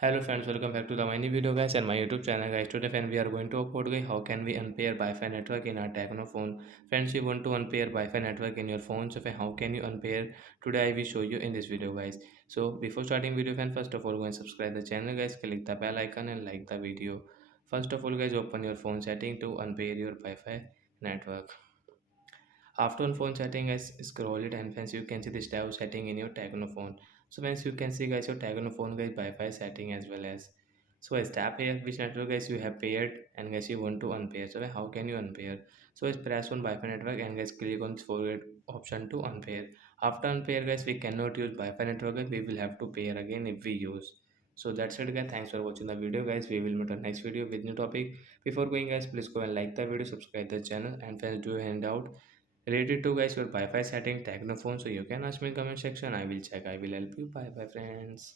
Hello friends, welcome back to the mini video guys and my YouTube channel guys. Today friend we are going to upload guys how can we unpair Wi-Fi network in our Tecno phone. Friends, you want to unpair Wi-Fi network in your phone, so friend, how can you unpair? Today I will show you in this video guys. So before starting video friend, first of all go and subscribe the channel guys, click the bell icon and like the video. First of all guys, open your phone setting to unpair your Wi-Fi network. After on phone setting guys, scroll it and friends you can see this tab setting in your Tecno phone. So friends you can see guys your Tecno phone guys Wi-Fi setting as well as. So guys tap here which network guys you have paired and guys you want to unpair. So how can you unpair? So guys press on Wi-Fi network and guys click on forward option to unpair. After unpair guys we cannot use Wi-Fi network guys, we will have to pair again if we use. So that's it guys. Thanks for watching the video guys. We will meet on next video with new topic. Before going guys, please go and like the video, subscribe the channel and friends do handout related to guys your Wi-Fi setting Tecno phone, so you can ask me in comment section. I will check. I will help you. Bye bye friends.